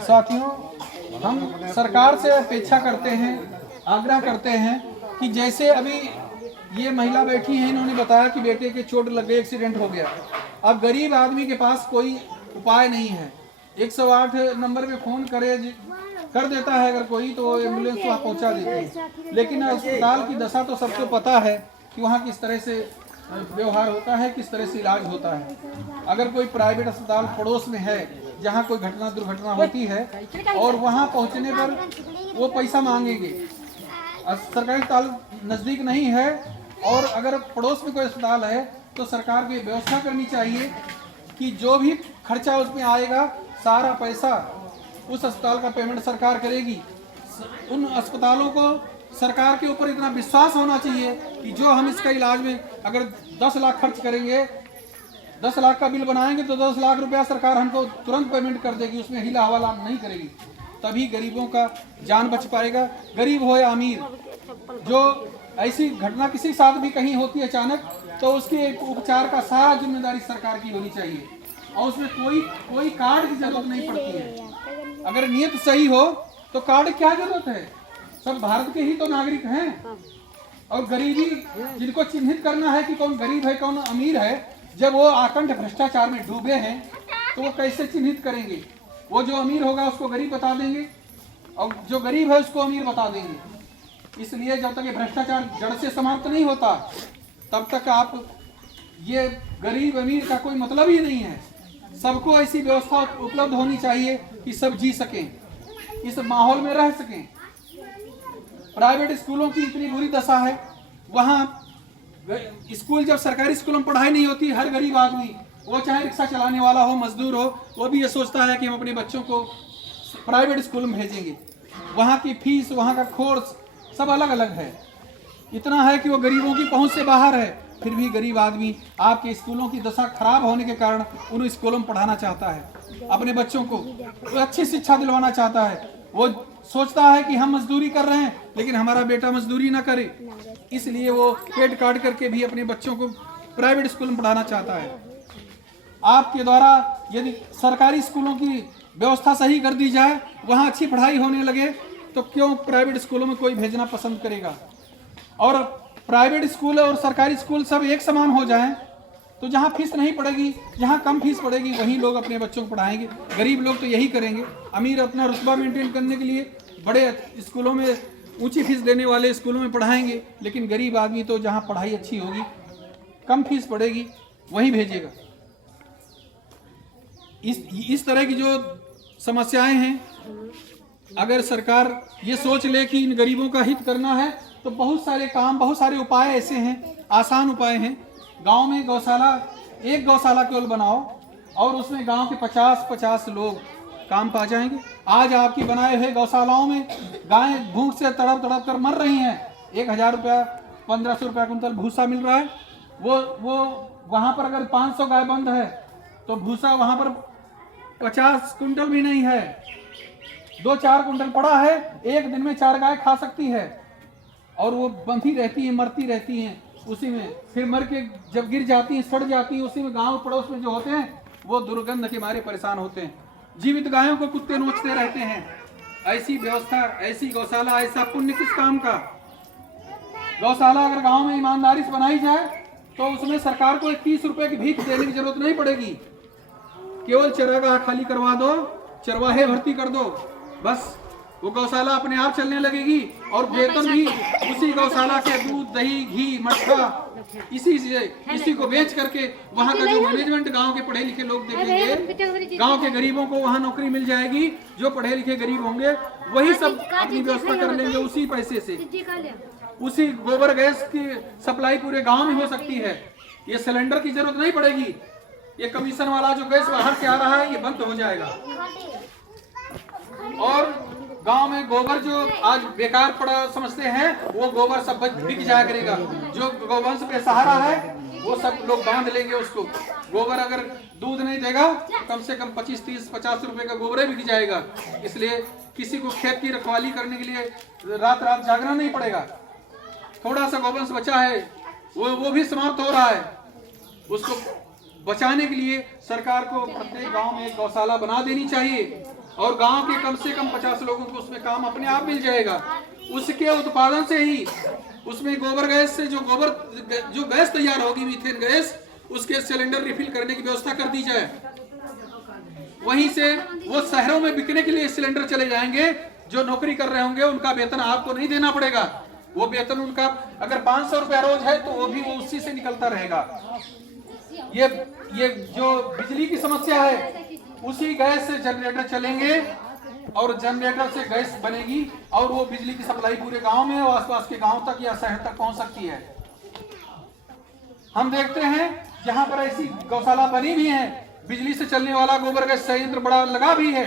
साथियों, हम सरकार से अपेक्षा करते हैं, आग्रह करते हैं कि जैसे अभी ये महिला बैठी हैं, इन्होंने बताया कि बेटे के चोट लग गई, एक्सीडेंट हो गया। अब गरीब आदमी के पास कोई उपाय नहीं है। 108 नंबर पे फोन कर देता है अगर कोई, तो एम्बुलेंस वहाँ पहुँचा देती है। लेकिन अस्पताल की दशा तो सबको पता है कि वहाँ किस तरह से व्यवहार होता है, किस तरह से इलाज होता है। अगर कोई प्राइवेट अस्पताल पड़ोस में है जहाँ कोई दुर्घटना होती है और वहाँ पहुँचने पर वो पैसा मांगेंगे, सरकारी अस्पताल नज़दीक नहीं है और अगर पड़ोस में कोई अस्पताल है तो सरकार को व्यवस्था करनी चाहिए कि जो भी खर्चा उसमें आएगा सारा पैसा उस अस्पताल का पेमेंट सरकार करेगी। उन अस्पतालों को सरकार के ऊपर इतना विश्वास होना चाहिए कि जो हम इसका इलाज में अगर 10 लाख खर्च करेंगे, 10 लाख का बिल बनाएंगे तो 10 लाख रुपया सरकार हमको तुरंत पेमेंट कर देगी, उसमें हिला हवाला नहीं करेगी। तभी गरीबों का जान बच पाएगा। गरीब हो या अमीर, जो ऐसी घटना किसी साथ भी कहीं होती है अचानक, तो उसके उपचार का सारा जिम्मेदारी सरकार की होनी चाहिए और उसमें कोई कार्ड की जरूरत नहीं पड़ती है। अगर नियत सही हो तो कार्ड क्या जरूरत है, सब भारत के ही तो नागरिक हैं। और गरीबी जिनको चिन्हित करना है कि कौन गरीब है कौन अमीर है, जब वो आकंठ भ्रष्टाचार में डूबे हैं तो वो कैसे चिन्हित करेंगे? वो जो अमीर होगा उसको गरीब बता देंगे और जो गरीब है उसको अमीर बता देंगे। इसलिए जब तक ये भ्रष्टाचार जड़ से समाप्त नहीं होता तब तक आप ये गरीब अमीर का कोई मतलब ही नहीं है। सबको ऐसी व्यवस्था उपलब्ध होनी चाहिए कि सब जी सकें, इस माहौल में रह सकें। प्राइवेट स्कूलों की इतनी बुरी दशा है, वहाँ स्कूल जब सरकारी स्कूलों में पढ़ाई नहीं होती, हर गरीब आदमी, वो चाहे रिक्शा चलाने वाला हो, मजदूर हो, वो भी ये सोचता है कि हम अपने बच्चों को प्राइवेट स्कूल में भेजेंगे। वहाँ की फीस, वहाँ का कोर्स सब अलग अलग है। इतना है कि वो गरीबों की पहुँच से बाहर है, फिर भी गरीब आदमी आपके स्कूलों की दशा खराब होने के कारण उन स्कूलों में पढ़ाना चाहता है, अपने बच्चों को अच्छी शिक्षा दिलवाना चाहता है। वो सोचता है कि हम मजदूरी कर रहे हैं लेकिन हमारा बेटा मजदूरी ना करे, इसलिए वो पेट काट करके भी अपने बच्चों को प्राइवेट स्कूल में पढ़ाना चाहता है। आपके द्वारा यदि सरकारी स्कूलों की व्यवस्था सही कर दी जाए, वहाँ अच्छी पढ़ाई होने लगे, तो क्यों प्राइवेट स्कूलों में कोई भेजना पसंद करेगा? और प्राइवेट स्कूल और सरकारी स्कूल सब एक समान हो जाएं तो जहाँ फीस नहीं पड़ेगी, जहाँ कम फीस पड़ेगी, वहीं लोग अपने बच्चों को पढ़ाएंगे। गरीब लोग तो यही करेंगे। अमीर अपना रुतबा मेंटेन करने के लिए बड़े स्कूलों में, ऊंची फीस देने वाले स्कूलों में पढ़ाएंगे, लेकिन गरीब आदमी तो जहाँ पढ़ाई अच्छी होगी, कम फीस पड़ेगी, वहीं भेजेगा। इस तरह की जो समस्याएं हैं, अगर सरकार ये सोच ले कि इन गरीबों का हित करना है तो बहुत सारे काम, बहुत सारे उपाय ऐसे हैं, आसान उपाय हैं। गांव में गौशाला, एक गौशाला केवल बनाओ और उसमें गांव के 50-50 लोग काम पा जाएंगे। आज आपकी बनाए हुए गौशालाओं में गायें भूख से तड़प तड़प कर मर रही हैं। 1000 रुपया 1500 रुपया कुंतल भूसा मिल रहा है। वो वहाँ पर अगर 500 गाय बंद है तो भूसा वहाँ पर 50 कुंटल भी नहीं है, 2-4 कुंटल पड़ा है, एक दिन में 4 गाय खा सकती है और वो बंधी रहती हैं, मरती रहती हैं उसी में, फिर मर के जब गिर जाती हैं, सड़ जाती हैं, उसी में गांव पड़ोस में जो होते हैं वो दुर्गंध के मारे परेशान होते हैं। जीवित गायों को कुत्ते नोचते रहते हैं। ऐसी व्यवस्था, ऐसी गौशाला, ऐसा पुण्य किस काम का? गौशाला अगर गांव में ईमानदारी से बनाई जाए तो उसमें सरकार को 30 रुपए की भीख देने की जरूरत नहीं पड़ेगी। केवल चरागाह खाली करवा दो, चरवाहे भर्ती कर दो, बस वो गौशाला अपने आप चलने लगेगी और वेतन भी उसी गौशाला के दूध, दही, घी, मट्ठा इसी को बेच करके वहाँ का जो मैनेजमेंट गांव के पढ़े लिखे लोग देखेंगे, गांव के गरीबों को वहाँ नौकरी मिल जाएगी। जो पढ़े लिखे गरीब होंगे वही सब अपनी व्यवस्था कर लेंगे उसी पैसे से। उसी गोबर गैस की सप्लाई पूरे गाँव में हो सकती है। ये सिलेंडर की जरूरत नहीं पड़ेगी। ये कमीशन वाला जो गैस बाहर से आ रहा है ये बंद हो जाएगा। और गांव में गोबर जो आज बेकार पड़ा समझते हैं, वो गोबर सब बिक जाया करेगा। जो गौवंश पे सहारा है वो सब लोग बांध लेंगे उसको। गोबर अगर दूध नहीं देगा तो कम से कम 25, 30, 50 रुपए का गोबर बिक जाएगा। इसलिए किसी को खेत की रखवाली करने के लिए रात रात जागना नहीं पड़ेगा। थोड़ा सा गौवंश बचा है वो भी समाप्त हो रहा है। उसको बचाने के लिए सरकार को प्रत्येक गांव में एक गौशाला बना देनी चाहिए और गांव के कम से कम 50 लोगों को उसमें काम अपने आप मिल जाएगा। उसके उत्पादन से ही उसमें गोबर गैस से जो गैस तैयार होगी मीथेन गैस, उसके सिलेंडर रिफिल करने की व्यवस्था कर दी जाए। वहीं से वो शहरों में बिकने के लिए सिलेंडर चले जाएंगे। जो नौकरी कर रहे होंगे उनका वेतन आपको नहीं देना पड़ेगा। वो वेतन उनका अगर 500 रुपया रोज है तो वो भी वो उसी से निकलता रहेगा। ये जो बिजली की समस्या है, उसी गैस से जनरेटर चलेंगे और जनरेटर से गैस बनेगी और वो बिजली की सप्लाई पूरे गांव में और आसपास के गांव तक या शहर तक पहुंच सकती है। हम देखते हैं जहां पर ऐसी गौशाला बनी भी है, बिजली से चलने वाला गोबर गैस संयंत्र बड़ा लगा भी है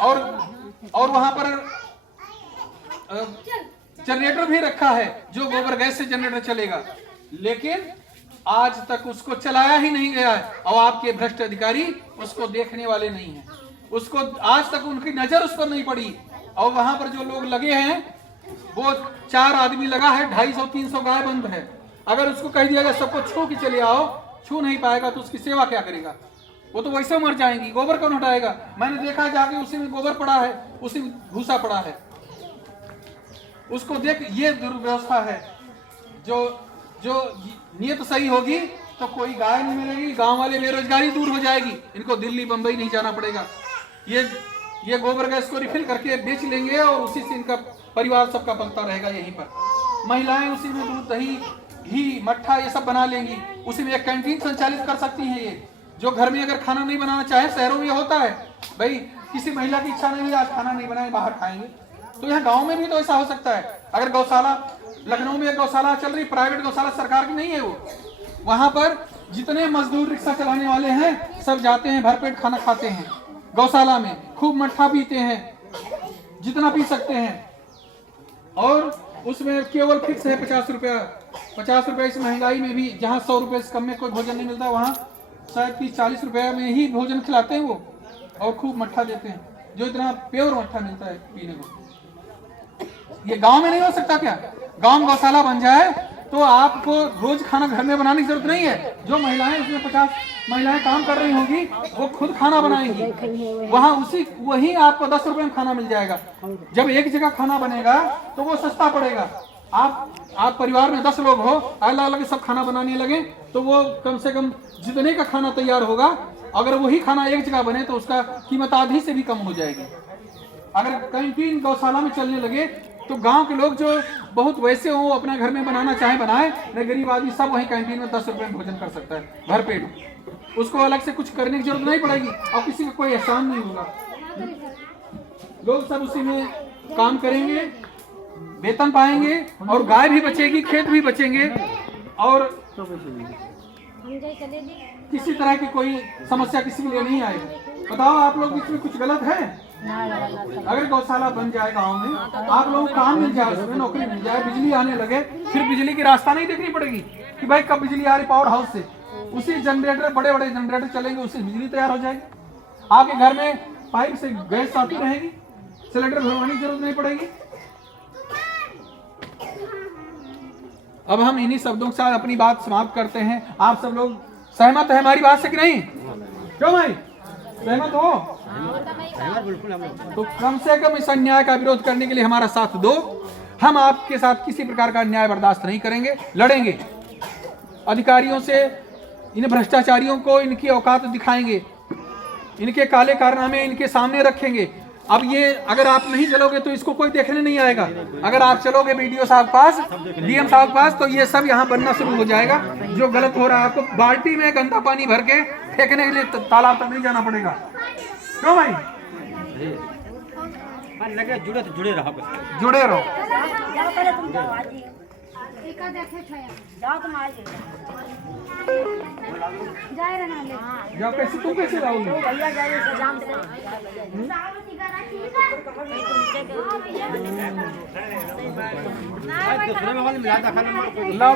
और वहां पर जनरेटर भी रखा है जो गोबर गैस से जनरेटर चलेगा, लेकिन आज तक उसको चलाया ही नहीं गया है और आपके भ्रष्ट अधिकारी उसको देखने वाले नहीं हैं। उसको आज तक उनकी नजर उस पर नहीं पड़ी और वहां पर जो लोग लगे हैं वो 4 आदमी लगा है, 250-300 गाय बंद है। अगर उसको कह दिया जाए सबको छू के चले आओ, छू नहीं पाएगा तो उसकी सेवा क्या करेगा? वो तो वैसे मर जाएंगी। गोबर कौन हटाएगा? मैंने देखा जाके उसी में गोबर पड़ा है, उसी में भूसा पड़ा है। उसको देख, ये दुर्व्यवस्था है। जो नियत सही होगी तो कोई गाय नहीं मिलेगी, गांव वाले बेरोजगारी दूर हो जाएगी, इनको दिल्ली बंबई नहीं जाना पड़ेगा। ये गोबर गैस को रिफिल करके बेच लेंगे और उसी से इनका परिवार सबका पलता रहेगा यहीं पर। महिलाएं उसी में दूध, दही, घी, मट्ठा ये सब बना लेंगी। उसी में एक कैंटीन संचालित कर सकती हैं। ये जो घर में अगर खाना नहीं बनाना चाहे, शहरों में ये होता है, भाई किसी महिला की इच्छा नहीं है आज खाना नहीं बनाए बाहर खाएंगे, तो यहाँ गाँव में भी तो ऐसा हो सकता है। अगर गौशाला, लखनऊ में एक गौशाला चल रही, प्राइवेट गौशाला, सरकार की नहीं है वो, वहां पर जितने मजदूर रिक्शा चलाने वाले हैं सब जाते हैं, भरपेट खाना खाते हैं गौशाला में, खूब मट्ठा पीते हैं जितना पी सकते हैं और उसमें केवल फिक्स है 50 रुपया। 50 रुपये इस महंगाई में भी, जहाँ 100 रुपये से कम में कोई भोजन नहीं मिलता, वहाँ शायद 30-40 रुपये में ही भोजन खिलाते हैं वो और खूब मट्ठा देते हैं, जो इतना प्योर मट्ठा मिलता है पीने को। ये गांव में नहीं हो सकता क्या? गांव गौशाला बन जाए तो आपको रोज खाना घर में बनाने की जरूरत नहीं है। जो महिलाएं, उसमें 50 महिलाएं काम कर रही होंगी, वो खुद खाना बनाएंगी। वहाँ वही आपको 10 रुपए में खाना मिल जाएगा। जब एक जगह खाना बनेगा तो वो सस्ता पड़ेगा। आप परिवार में 10 लोग हो, अलग अलग सब खाना बनाने लगे तो वो कम से कम जितने का खाना तैयार होगा, अगर वही खाना एक जगह बने तो उसका कीमत आधी से भी कम हो जाएगी। अगर कैंटीन गौशाला में चलने लगे तो गांव के लोग जो बहुत वैसे हो, अपना घर में बनाना चाहे बनाए, नहीं गरीब आदमी सब वहीं कैंटीन में 10 रुपए में भोजन कर सकता है भरपेट। उसको अलग से कुछ करने की जरूरत नहीं पड़ेगी और किसी का कोई एहसान नहीं होगा। लोग सब उसी में काम करेंगे, वेतन पाएंगे और गाय भी बचेगी, खेत भी बचेंगे और किसी तरह की कोई समस्या किसी के लिए नहीं आएगी। बताओ आप लोग इसमें कुछ गलत है? अगर गौशाला बन जाए गांव में, आप लोगों को काम मिल जाए, उसमें नौकरी मिल जाए, बिजली आने लगे, फिर बिजली की रास्ता नहीं देखनी पड़ेगी कि भाई कब बिजली आ रही पावर हाउस से। उसी जनरेटर, बड़े बड़े जनरेटर चलेंगे, उससे बिजली तैयार हो जाएगी। आपके घर में पाइप से गैस आती रहेगी, सिलेंडर भरवाने की जरूरत नहीं पड़ेगी। अब हम इन्हीं शब्दों के साथ अपनी बात समाप्त करते हैं। आप सब लोग सहमत है हमारी बात से कि नहीं? क्यों भाई, सहमत हो? तो कम से कम इस अन्याय का विरोध करने के लिए हमारा साथ दो। हम आपके साथ किसी प्रकार का अन्याय बर्दाश्त नहीं करेंगे, लड़ेंगे। अधिकारियों से, इन भ्रष्टाचारियों को इनकी औकात दिखाएंगे, इनके काले कारनामे इनके सामने रखेंगे। अब ये अगर आप नहीं चलोगे तो इसको कोई देखने नहीं आएगा। अगर आप चलोगे बीडीओ साहब पास, डीएम साहब पास, तो ये सब यहाँ बनना शुरू हो जाएगा। जो गलत हो रहा है, आपको बाल्टी में गंदा पानी भर के फेंकने के लिए तालाब तक नहीं जाना पड़ेगा। क्यों भाई? लगे जुड़े रहो, जुड़े रहो। जाओ, कैसे तुम कैसे लाओगे? लाओ।